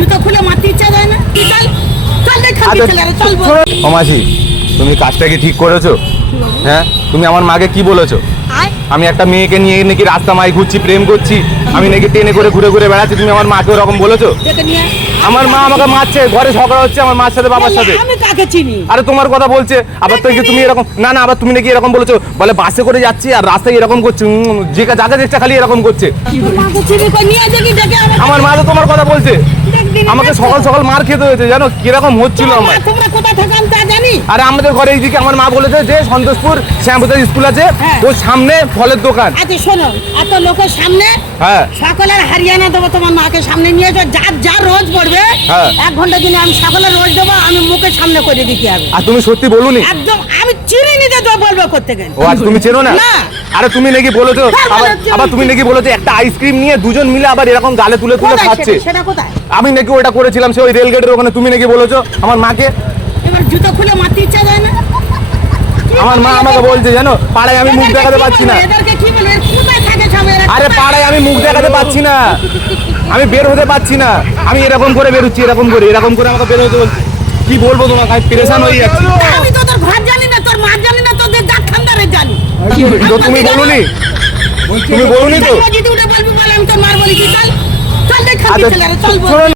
জুতো খুলে মারতে ইচ্ছা যায় না? চল চল দেখ খাবি ছেলে রে, চল বল। ও মাসি, তুমি কাজটা কি ঠিক করেছো? হ্যাঁ, তুমি আমার মাকে কি বলেছো? আমি একটা মেয়েকে নিয়ে নাকি রাস্তা মাই ঘুরছি, প্রেম করছি, আমি নাকি টেনে করে ঘুরে ঘুরে বেড়াচ্ছি, তুমি আমার মাকে ওরকম বলেছো? দেখে নিয়ে আমার মা আমাকে মারছে, ঘরে ঝগড়া হচ্ছে আমার মার সাথে বাবার সাথে। আমি কাকে চিনি? আরে তোমার কথা বলছে, আবার তো তুমি এরকম না না, আবার তুমি নাকি এরকম বলেছো, বলে বাসে করে যাচ্ছি আর রাস্তায় এরকম করছে, যে জায়গা দেখছে খালি এরকম করছে। মাকে চিনি কই নিয়ে দেখি দেখে আমার মা তো তোমার কথা বলছে, আমাকে সকাল সকাল মার খেতে হয়েছে, জানো কিরকম হচ্ছিল আমার। তোমরা কোথা থেকে আমি তা জানি? আরে আমাদের ঘরে এইদিকে আমার মা বলেছে যে সন্তোষপুর শ্যামপুর স্কুল আছে, হ্যাঁ। ওর সামনে ফলের দোকান। আচ্ছা শোনো, এত লোকের সামনে হ্যাঁ সকলের হারিয়ানা দেবো, তোমার মাকে সামনে নিয়ে যাও, যার যা রোজ পড়বে হ্যাঁ। 1 ঘন্টা দিনে আমি সকলের রোজ দেবো, আমি মুখের সামনে করে দিতে হবে। আর তুমি সত্যি বলুনি? একদম আমি চিনি নিতে তো বলবো করতে গেলে। ও আচ্ছা, তুমি চেনো না? না। আরে তুমি নাকি বলেছো, হ্যাঁ, আবার বলেছি। আবার তুমি নাকি বলেছো একটা আইসক্রিম নিয়ে দুজন মিলে আবার এরকম গালে তুলে তুলে কোথায় খাচ্ছে। সেটা কোথায়? আমি নাকি ওটা করেছিলাম, সে ওই রেল গেটের ওখানে। তুমি নাকি বলেছো আমার মাকে। এবার জুতো খুলে মারতে ইচ্ছা যায় না? আমার মা আমাকে বলছে, জানো পাড়ায় আমি মুখ দেখাতে পাচ্ছি না। এদেরকে কি বলবো? এর কোথায় থাকে সবাই? আরে পাড়ায় আমি মুখ দেখাতে পাচ্ছি না, আমি বের হতে পারছি না, আমি এরকম করে বেরোচ্ছি, এরকম করে আমাকে বের হতে বলছে। কি বলবো তোমাকে, আমি পেরেশান হয়ে যাচ্ছি। আমি তো তোর ঘর জানি না, তোর মা জানি না, তোদের দাঁত খান্দারে জানি। তো তুমি বলুনি? তুমি বলুনি তো? যদি উঠে বলবি বলে আমি তোর মার বলি কি? চল চল দেখ খাবি আচ্ছা, ছেলে রে, চল বল। শোনো